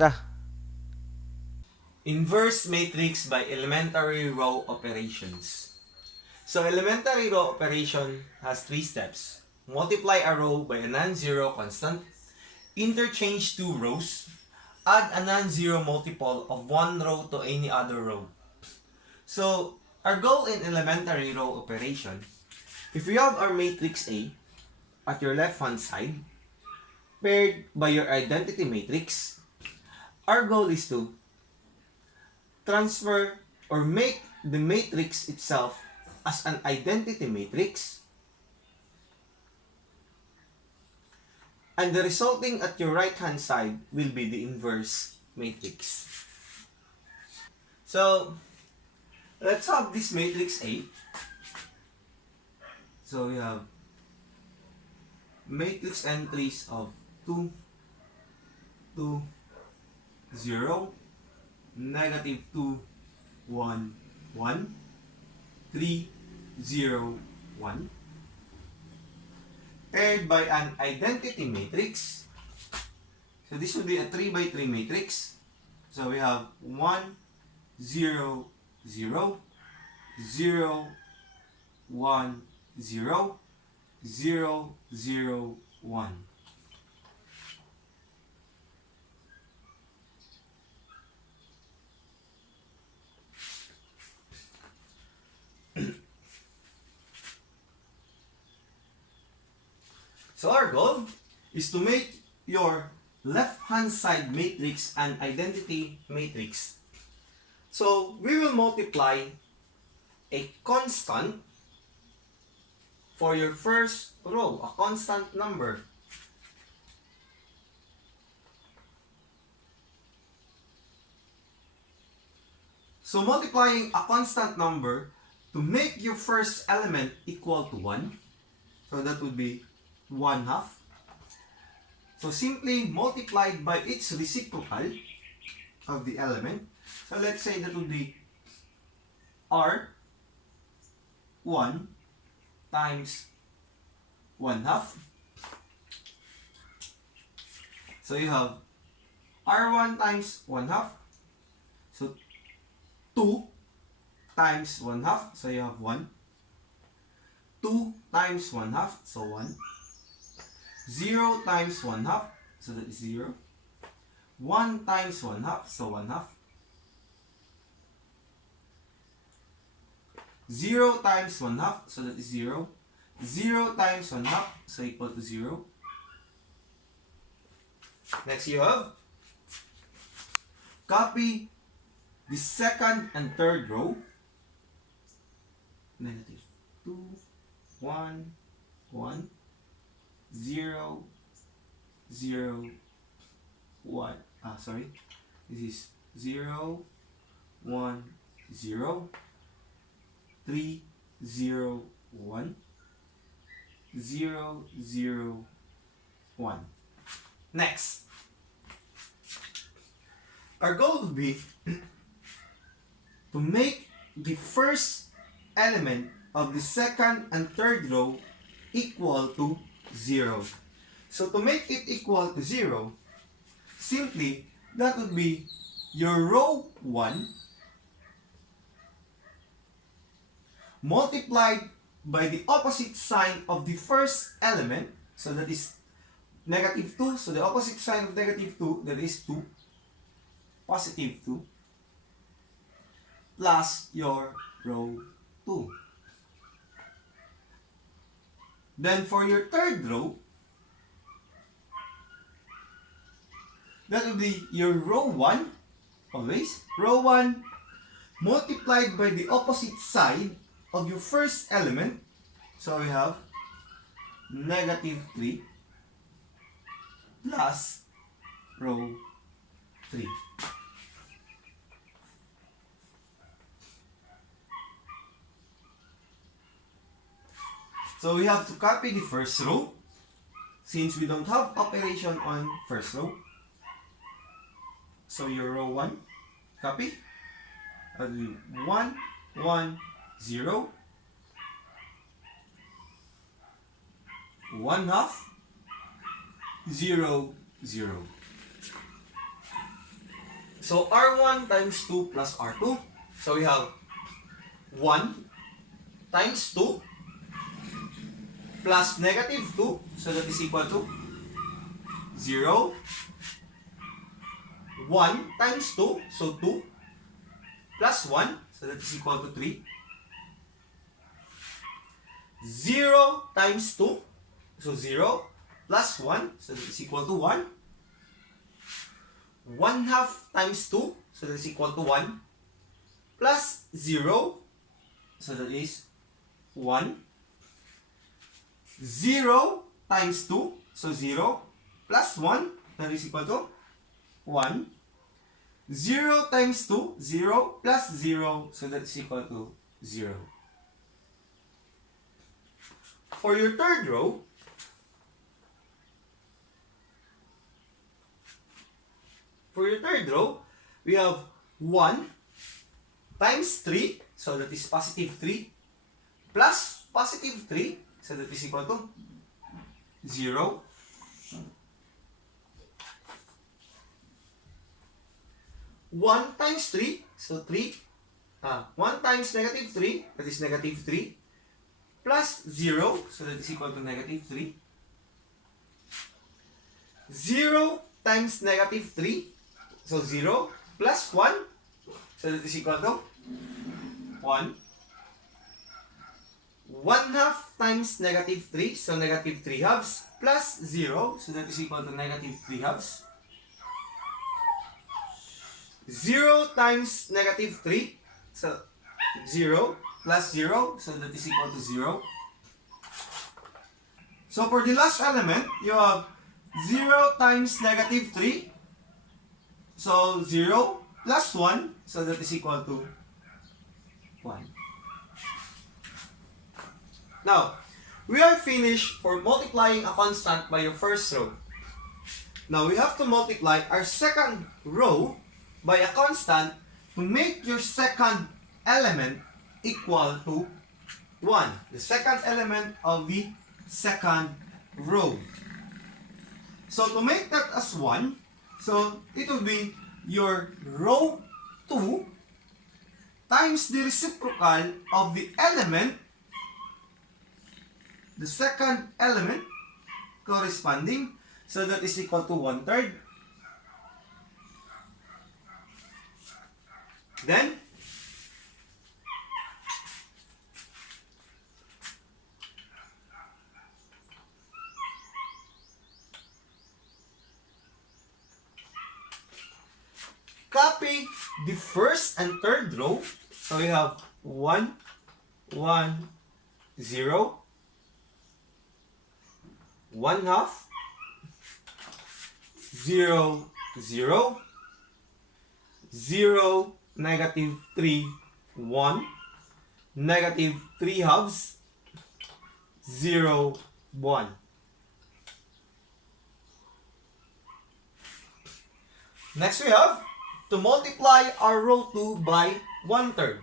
ta. Inverse matrix by elementary row operations. So elementary row operation has 3 steps. Multiply a row by a non-zero constant, interchange 2 rows, add a non-zero multiple of one row to any other row. So our goal in elementary row operation, if we have our matrix A at your left hand side, paired by your identity matrix, our goal is to transfer or make the matrix itself as an identity matrix, and the resulting at your right hand side will be the inverse matrix. So let's have this matrix A. So we have matrix entries of 2, 2, 0, negative 2, 1, 1, 3, 0, 1, paired by an identity matrix. So this would be a 3 by 3 matrix. So we have 1, 0, 0, 0, 1, 0, 0, 0, 1. So our goal is to make your left-hand side matrix an identity matrix. So we will multiply a constant for your first row, a constant number. So multiplying a constant number to make your first element equal to 1. So that would be 1/2. So simply multiplied by its reciprocal of the element. So let's say that would be R1 times 1/2. So you have R1 times 1/2. So 2 times 1/2. So you have 1. 2 times 1/2. So 1. 0 times 1/2. So that is 0. 1 times 1/2. So 1/2. 0 times 1/2. So that is 0. 0 times 1/2. So equal to 0. Next you have copy the second and third row. Negative 2, 1, 1, 0, 0, 1. This is 0, 1, 0, 3, 0, 1, 0, 0, 1. Next, our goal would be to make the first element of the second and third row equal to 0. So to make it equal to 0, simply that would be your row 1 multiplied by the opposite sign of the first element. So that is negative 2. So the opposite sign of negative 2, that is 2. Positive 2. Plus your row 2. Then for your third row, that will be your row 1, always. Row 1 multiplied by the opposite side of your first element. So we have negative 3 plus row 3. So we have to copy the first row since we don't have operation on first row. So your row 1, copy. That will be 1, 1, 0, 1/2, 0, 0. So R1 times 2 plus R2. So we have 1 times 2 plus negative 2. So that is equal to 0. 1 times 2. So 2 plus 1. So that is equal to 3. 0 times 2. So 0 plus 1. So that is equal to 1. 1 half times 2. So that is equal to 1. Plus 0. So that is 1. 0 times 2. So 0 plus 1. That is equal to 1. 0 times 2. 0 plus 0. So that is equal to 0. For your third row, we have 1 times 3, so that is positive 3, plus positive 3, so that is equal to 0. 1 times 3, so 3, 1 times negative 3, that is negative 3, plus 0, so that is equal to negative 3. 0 times negative 3, so 0, plus 1, so that is equal to 1. 1 half times negative 3, so negative 3 halves, plus 0, so that is equal to negative 3 halves. 0 times negative 3, so 0, plus 0, so that is equal to 0. So for the last element, you have 0 times negative 3, so 0 plus 1, so that is equal to 1. Now, we are finished for multiplying a constant by your first row. Now, we have to multiply our second row by a constant to make your second element equal to 1. The second element of the second row. So, to make that as 1, so it will be your row 2 times the reciprocal of the element, the second element corresponding, so that is equal to 1/3. Then, copy the first and third row. So we have 1, 1, 0, 1 half, 0, 0, 0, negative 3, 1, negative 3 halves, 0, 1. Next we have to multiply our row 2 by 1/3.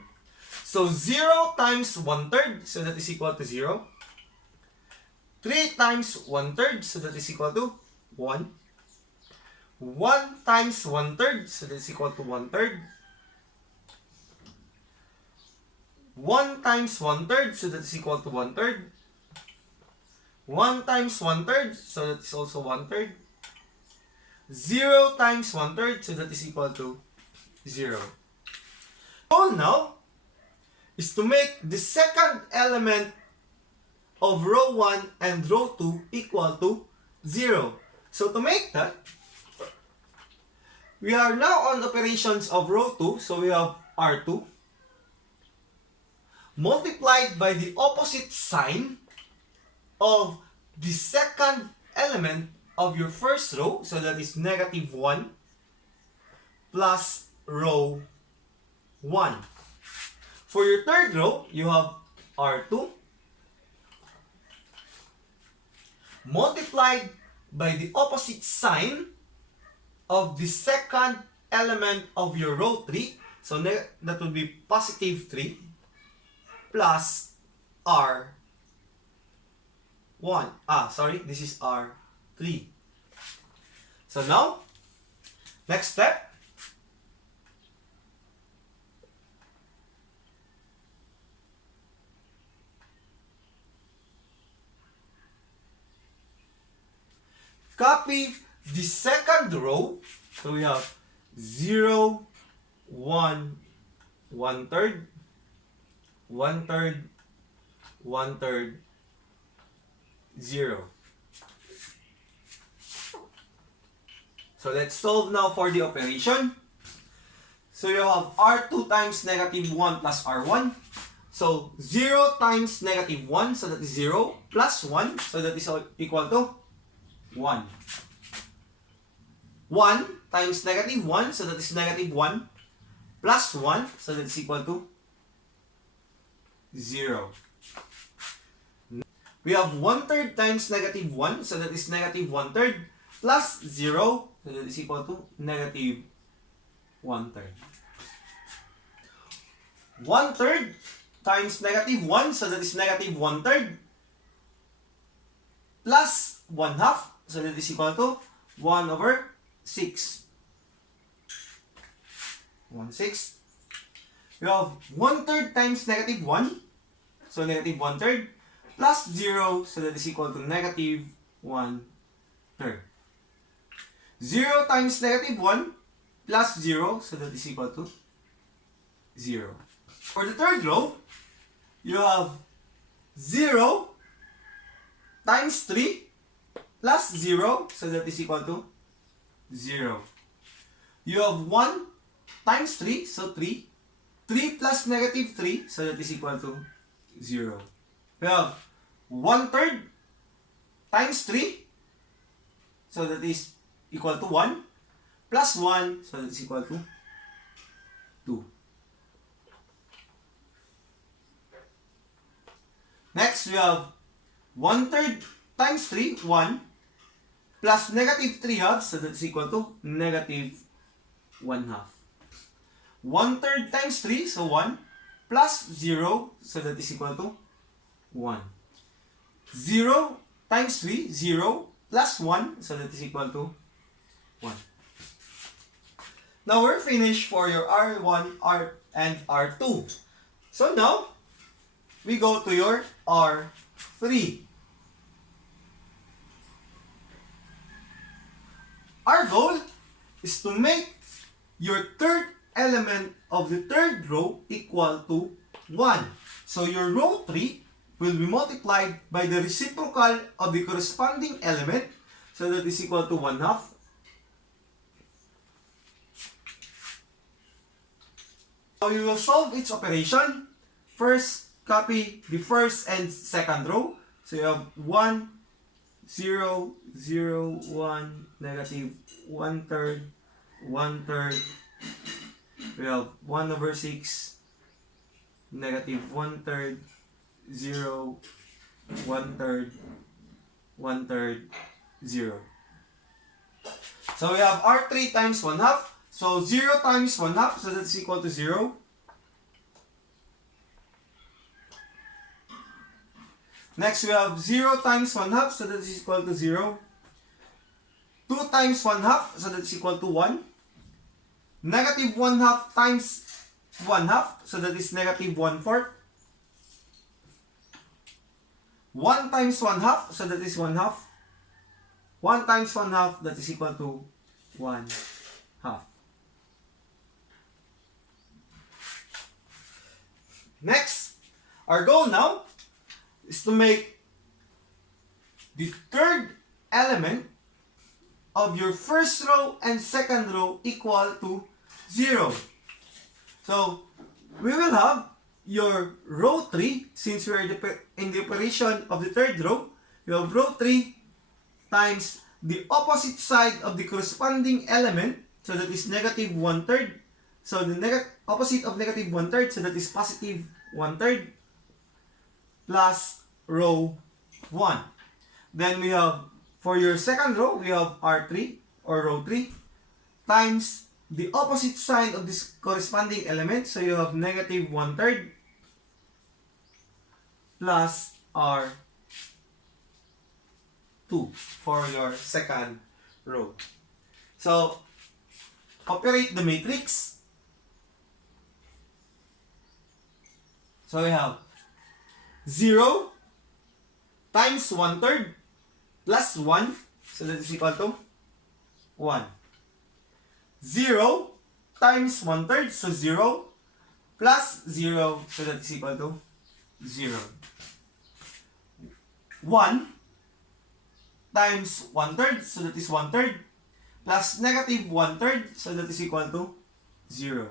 So 0 times 1/3, so that is equal to 0. 3 times 1/3, so that is equal to 1. 1 times 1/3, so that is equal to 1/3. 1 times 1/3, so that is equal to 1/3. 1 times 1/3, so that is also 1/3. 0 times 1/3, so that is equal to 0. Goal now is to make the second element of row 1 and row 2 equal to 0. So to make that, we are now on operations of row 2, so we have R2 multiplied by the opposite sign of the second element of your first row, so that is negative 1 plus row 1. For your third row, you have R2 multiplied by the opposite sign of the second element of your row 3, so that will be positive 3 plus R1. This is R3. So now, next step, copy the second row. So we have 0, 1, 1/3, 1/3, 1/3, 0. So let's solve now for the operation. So you have R2 times negative 1 plus R1. So 0 times negative 1, so that is 0, plus 1, so that is equal to 1. 1 times negative 1, so that is negative 1, plus 1, so that is equal to 0. We have 1/3 times negative 1, so that is negative 1/3, plus 0, so that is equal to negative 1/3. 1/3 times negative 1, so that is negative 1/3, plus 1/2, so that is equal to 1/6. 1/6. We have 1/3 times negative 1, so negative 1/3, plus 0, so that is equal to negative 1/3. 0 times negative 1, plus 0, so that is equal to 0. For the third row, you have 0 times 3 plus 0, so that is equal to 0. You have 1 times 3, so 3. 3 plus negative 3, so that is equal to 0. We have 1/3 times 3, so that is equal to 1, plus 1, so that is equal to 2. Next, we have 1/3 times 3, 1, plus negative 3/2, so that's equal to negative 1/2. 1/3 times 3, so 1, plus 0, so that is equal to 1. 0 times 3, 0, plus 1, so that is equal to 1. Now we're finished for your R1, and R2. So now, we go to your R3. Our goal is to make your third element of the third row equal to 1. So your row 3 will be multiplied by the reciprocal of the corresponding element, so that is equal to 1/2. So you will solve its operation. First, copy the first and second row. So you have 1, 0, 0, 1, negative 1/3, 1/3. We have 1/6, negative 1/3, 0, 1/3, 1/3, 0. So we have R3 times 1/2. So 0 times 1/2, so that's equal to 0. Next, we have 0 times 1/2, so that is equal to 0. 2 times 1/2, so that is equal to 1. Negative 1/2 times 1/2, so that is negative 1/4. 1 times 1/2, so that is 1/2. 1 times 1/2, that is equal to 1/2. Next, our goal now is to make the third element of your first row and second row equal to 0. So, we will have your row 3, since we are in the operation of the third row, you have row 3 times the opposite side of the corresponding element, so that is negative 1/3. So the opposite of negative 1/3, so that is positive 1/3, plus row 1. Then we have, for your second row, we have R3 or row 3 times the opposite sign of this corresponding element. So you have negative 1/3 plus R2 for your second row. So operate the matrix. So we have 0 times 1/3 plus 1, so that is equal to 1. 0 times 1/3, so 0, plus 0, so that is equal to 0. 1 times 1/3, so that is 1/3, plus negative 1/3, so that is equal to 0.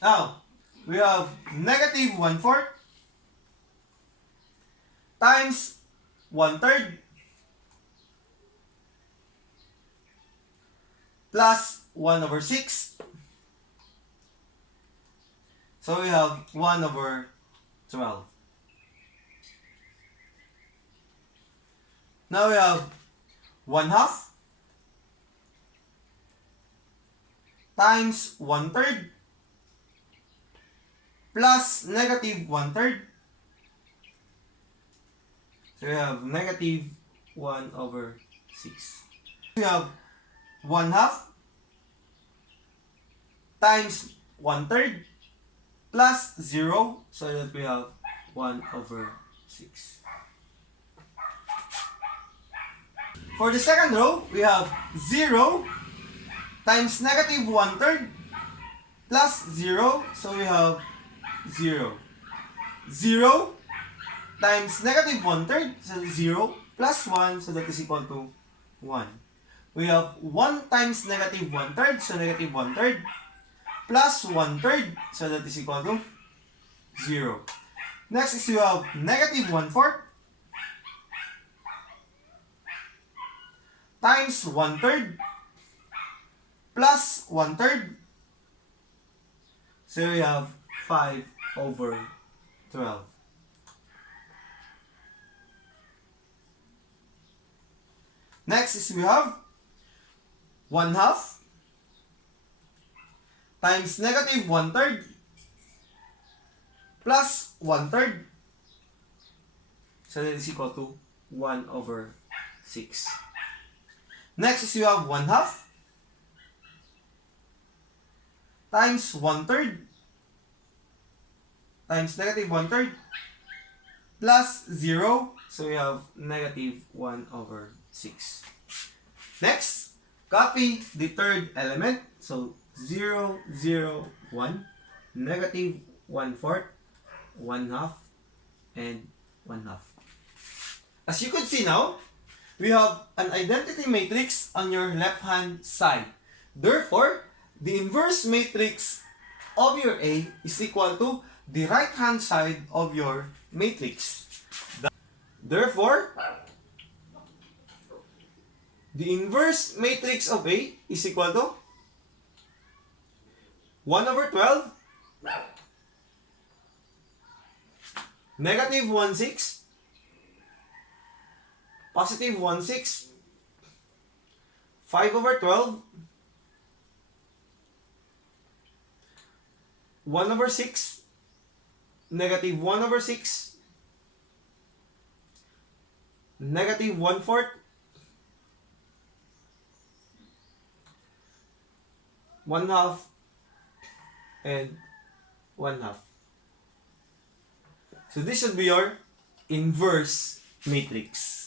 Now, we have negative 1/4 times 1/3 plus 1/6. So we have 1/12. Now we have 1/2 times 1/3 plus negative 1/3. So we have negative 1/6. We have 1/2 times 1/3 plus 0, so that we have 1/6. For the second row, we have 0 times negative 1/3 plus 0, so we have 0. 0 times negative 1/3, so 0, plus 1, so that is equal to 1. We have 1 times negative 1/3, so negative 1/3, plus 1/3, so that is equal to 0. Next is you have negative 1/4 times 1/3 plus 1/3, so we have 5/12. Next is we have 1/2 times negative 1/3 plus 1/3, so that is equal to 1/6. Next is you have 1/2 times 1/3 times negative 1/3 plus 0, so we have negative 1/6. Next, copy the third element. So 0, 0, 1, negative 1/4, 1/2, and 1/2. As you could see now, we have an identity matrix on your left-hand side. Therefore, the inverse matrix of your A is equal to the right-hand side of your matrix. Therefore, the inverse matrix of A is equal to 1/12, negative 1/6, positive 1/6, 5/12, 1/6, negative 1/6, negative 1/4, 1/2, and 1/2. So this should be your inverse matrix.